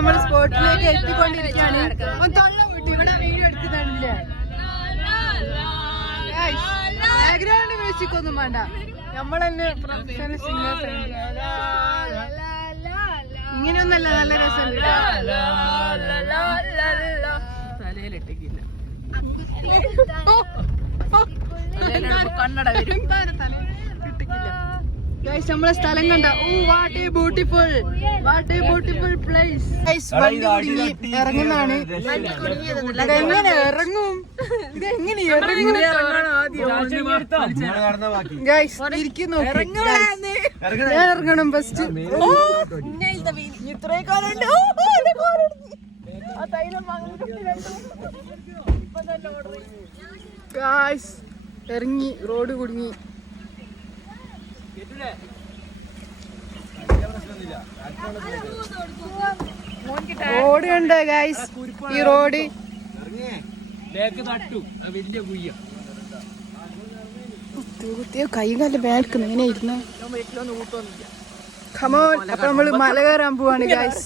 നമ്മള് സ്പോട്ടിലേക്ക് എത്തിക്കൊണ്ടിരിക്കുകയാണ്. തൊള്ള വിട്ടു ഇവിടെ വീഡിയോ എടുക്കുന്നില്ലേ. ബാക്ക്ഗ്രൗണ്ട് മ്യൂസിക് ഒന്നും വേണ്ട, നമ്മളെന്നെ പ്രൊഫഷണൽ സിംഗേഴ്സ്. ഇങ്ങനെയൊന്നല്ല, നല്ല രസമുണ്ട്. തലയിലിട്ടിക്കില്ല കണ്ണട വരും. ഗൈസ് നമ്മളെ സ്ഥലം കണ്ട. What A beautiful place. വണ്ടി കുടുങ്ങി ഇറങ്ങുന്നതാണ്. ഇതെങ്ങനെ ഇറങ്ങും, ഇതെങ്ങനെ ഇറങ്ങും ഗൈസ്? ഇരിക്കുന്നു, ഞാൻ ഇറങ്ങണം ഫസ്റ്റ്. ഇത്രയും കാലുണ്ട്. ഗൈസ് ഇറങ്ങി, റോഡ് കുടുങ്ങി. റോഡ് ഉണ്ട് ഗൈസ്, ഈ റോഡ് കൈ കാല് ബാൽക്കുന്നു ഇങ്ങനെ ഇരുന്ന്. ഖമോൺ, അപ്പൊ നമ്മള് മല കയറാൻ പോവാണ് ഗൈസ്.